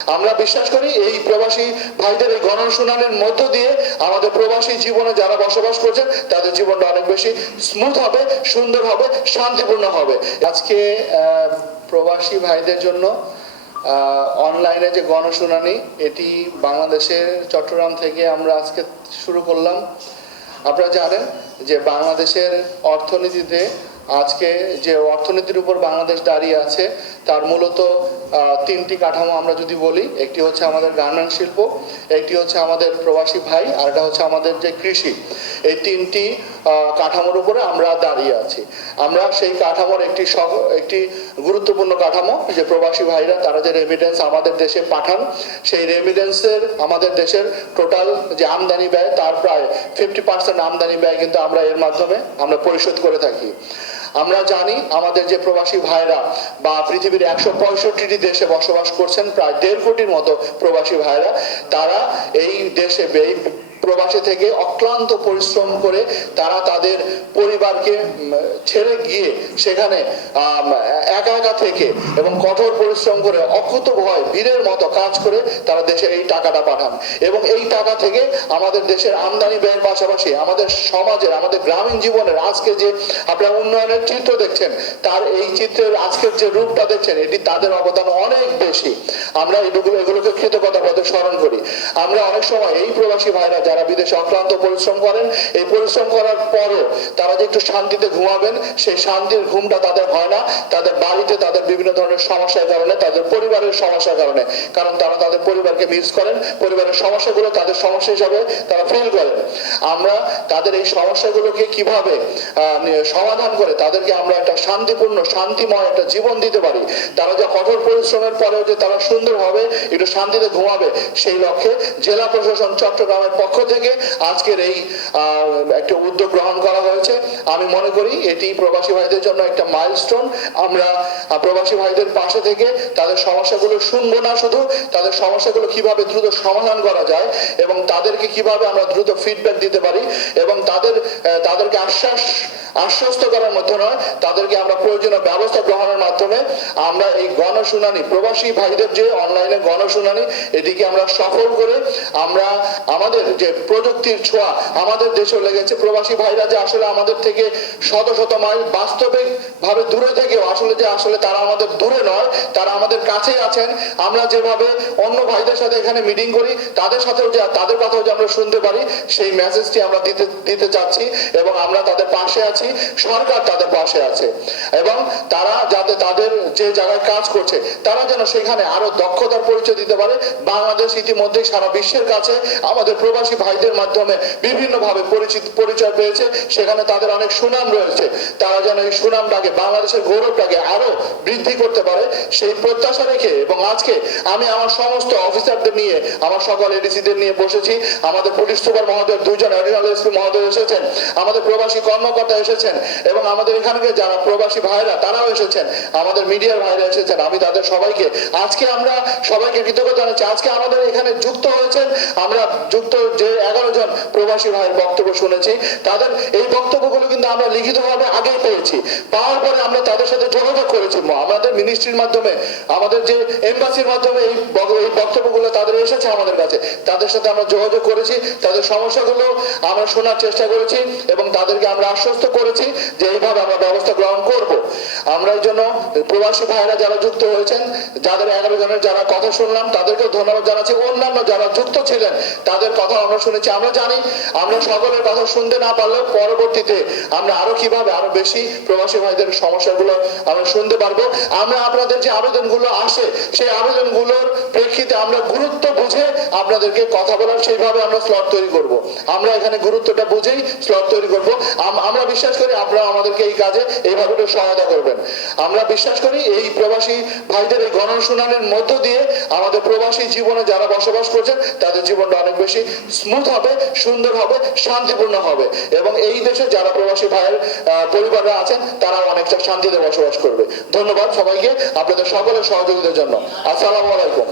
আমরা বিশ্বাস করি এই প্রবাসী ভাইদের এই গণশুনানির মধ্য দিয়ে আমাদের প্রবাসী জীবনে যারা বসবাস করছেন তাদের জীবনটা অনেক বেশি স্মুথ হবে, সুন্দর হবে, শান্তিপূর্ণ হবে। আজকে প্রবাসী ভাইদের জন্য অনলাইনে যে গণশুনানি, এটি বাংলাদেশের চট্টগ্রাম থেকে আমরা আজকে শুরু করলাম। আপনারা জানেন যে বাংলাদেশের অর্থনীতিতে আজকে যে অর্থনীতির উপর বাংলাদেশ দাঁড়িয়ে আছে তার মূলত তিনটি কাঠামো আমরা যদি বলি, একটি হচ্ছে আমাদের গার্মেন্টস শিল্প, একটি হচ্ছে আমাদের প্রবাসী ভাই, আর এটা হচ্ছে আমাদের যে কৃষি। এই তিনটি কাঠামোর উপরে আমরা দাঁড়িয়ে আছি। আমরা সেই কাঠামোর একটি গুরুত্বপূর্ণ কাঠামো যে প্রবাসী ভাইরা তারা যে রেমিটেন্স আমাদের দেশে পাঠান, সেই রেমিটেন্সের আমাদের দেশের টোটাল যে আমদানি ব্যয় তার প্রায় 50% আমদানি ব্যয় কিন্তু আমরা এর মাধ্যমে আমরা পরিশোধ করে থাকি। আমরা জানি আমাদের যে প্রবাসী ভাইরা বা পৃথিবীর 165টি দেশে বসবাস করছেন প্রায় 1.5 কোটির মতো প্রবাসী ভাইরা, তারা এই দেশে প্রবাসী থেকে অক্লান্ত পরিশ্রম করে তারা তাদের পরিবারকে ছেড়ে গিয়ে সেখানে একা একা থেকে এবং কঠোর পরিশ্রম করে অকুতোভয় বীরের মতো কাজ করে তারা দেশে এই টাকাটা পাঠান। এবং এই টাকা থেকে আমাদের দেশের আমদানি ব্যয়ের পাশাপাশি আমাদের সমাজের, আমাদের গ্রামীণ জীবনের আজকে যে আপনারা উন্নয়নের চিত্র দেখছেন, তার এই চিত্রের আজকের যে রূপটা দেখছেন, এটি তাদের অবদান অনেক বেশি। আমরা এগুলোকে কৃতজ্ঞতার স্মরণ করি। আমরা অনেক সময় এই প্রবাসী ভাইরা যারা বিদেশে অক্লান্ত পরিশ্রম করেন, এই পরিশ্রম করার পরও তারা যে একটু শান্তিতে ঘুমাবেন, সেই শান্তির ঘুমটা তাদের হয় না। তাদের বাড়িতে তাদের বিভিন্ন ধরনের সমস্যার কারণে, তাদের পরিবারের সমস্যার কারণে, কারণ তারা তাদের পরিবারকে মিস করেন, পরিবারের সমস্যাগুলো তাদের সমস্যা হিসাবে তারা ফিল করেন। আমরা তাদের এই সমস্যাগুলোকে কিভাবে সমাধান করে তাদেরকে আমরা একটা শান্তিপূর্ণ, শান্তিময় একটা জীবন দিতে পারি, তারা যে কঠোর পরিশ্রমের পরেও যে তারা সুন্দরভাবে একটু শান্তিতে ঘুমাবে, সেই লক্ষ্যে জেলা প্রশাসন চট্টগ্রামের পক্ষ থেকে আজকের এই একটা উদ্যোগ গ্রহণ করা হয়েছে। আমি মনে করি এটি প্রবাসী ভাইদের জন্য একটা মাইলস্টোন। আমরা প্রবাসী ভাইদের পাশে থেকে তাদের সমস্যাগুলো শুনবো না, শুধু তাদের সমস্যাগুলো কিভাবে দ্রুত সমাধান করা যায় এবং তাদেরকে কিভাবে আমরা দ্রুত ফিডব্যাক দিতে পারি এবং তাদেরকে আশ্বস্ত করার মধ্যে নয়, তাদেরকে আমরা প্রয়োজনীয় ব্যবস্থা গ্রহণের মাধ্যমে আমরা এই গণশুনানি, প্রবাসী ভাইদের যে অনলাইনে গণশুনানি, এটিকে আমরা সফল করে আমরা আমাদের যে প্রযুক্তির ছোঁয়া আমাদের দেশেও লেগেছে। প্রবাসী ভাইরা যে আসলে আমাদের থেকে শত শত মাইল বাস্তবিক ভাবে দূরে থেকেও আসলে তারা আমাদের দূরে নয়, তারা আমাদের কাছেই আছেন। আমরা যেভাবে অন্য ভাইদের সাথে এখানে মিটিং করি, তাদের সাথেও যে তাদের কথাও যে আমরা শুনতে পারি, সেই মেসেজটি আমরা দিতে চাচ্ছি এবং আমরা তাদের পাশে আছি, সরকার তাদের পাশে আছে এবং তারা যাতে তাদের যে জায়গায় কাজ করছে তারা যেন সেখানে আরো দক্ষতার পরিচয় দিতে পারে। বাংলাদেশ ইতিমধ্যে সারা বিশ্বের কাছে আমাদের প্রবাসী ভাইদের মাধ্যমে বিভিন্নভাবে পরিচয় পেয়েছে, সেখানে তাদের অনেক সুনাম রয়েছে। তারা যেন এই সুনামটাকে, বাংলাদেশের গৌরবটাকে আরো বৃদ্ধি করতে পারে, সেই প্রত্যাশা রেখে এবং আজকে আমি আমার সমস্ত অফিসারদের নিয়ে, আমার সকল এডিসিদের নিয়ে বসেছি। আমাদের পুলিশ সুপার মহোদয়, 2জন অ্যাডিশনাল এসপি মহোদয় এসেছেন, আমাদের প্রবাসী কর্মকর্তা এসেছেন এবং আমাদের এখানকে যারা প্রবাসী ভাইরা তারাও এসেছেন, আমাদের মিডিয়ার ভাইরা এসেছেন। আমি তাদের সবাইকে আজকে আমরা সবাইকে কৃতজ্ঞতা জানাচ্ছি। আজকে আমাদের এখানে যুক্ত হয়েছেন, আমরা যুক্ত যে 11 জন প্রবাসী ভাইয়ের বক্তব্য শুনেছি, তাদের এই বক্তব্যগুলো কিন্তু আমরা লিখিতভাবে আগেই পেয়েছি। পাওয়ার পরে আমরা তাদের সাথে যোগাযোগ করেছি, আমাদের মিনিস্ট্রির মাধ্যমে, আমাদের যে এম্বাসির মাধ্যমে এই বক্তব্যগুলো তাদের এসেছে আমাদের কাছে, তাদের সাথে আমরা যোগাযোগ করেছি, তাদের সমস্যাগুলো আমরা শোনার চেষ্টা করেছি এবং তাদেরকে আমরা আশ্বস্ত করেছি যে এইভাবে আমরা ব্যবস্থা গ্রহণ করব। আমরা এই জন্য প্রবাসী ভাইরা যারা যুক্ত হয়েছেন, যাদের 11 জনের যারা কথা শুনলাম, তাদেরকেও ধন্যবাদ জানাচ্ছি। অন্যান্য যারা যুক্ত ছিলেন তাদের কথা আমরা শুনেছি। আমরা জানি আমরা সকলের কথা শুনতে না পারলেও পরবর্তীতে আমরা আরো কিভাবে আরো বেশি প্রবাসী ভাইদের সমস্যাগুলো আমরা শুনতে পারবো। আমরা আপনাদের যে আবেদনগুলো আসে, সেই আবেদনগুলোর প্রেক্ষিতে আমরা গুরুত্ব বুঝে আপনাদেরকে কথা বলার সেইভাবে আমরা স্লট তৈরি করব। আমরা এখানে গুরুত্বটা বুঝেই স্লট তৈরি করব। আমরা বিশ্বাস করি আপনারা আমাদেরকে এই কাজে এইভাবে সহায়তা করবেন। আমরা বিশ্বাস করি এই প্রবাসী ভাইদের এই গণশুনানির মধ্য দিয়ে আমাদের প্রবাসী জীবনে যারা বসবাস করছেন তাদের জীবনটা অনেক বেশি স্মুথ হবে, সুন্দর হবে, শান্তিপূর্ণ হবে এবং এই দেশে যারা প্রবাসী ভাইয়ের পরিবাররা আছেন তারাও অনেকটা শান্তিতে বসবাস করবে। ধন্যবাদ সবাইকে আপনাদের সকলের সহযোগিতার জন্য। আসসালামু আলাইকুম।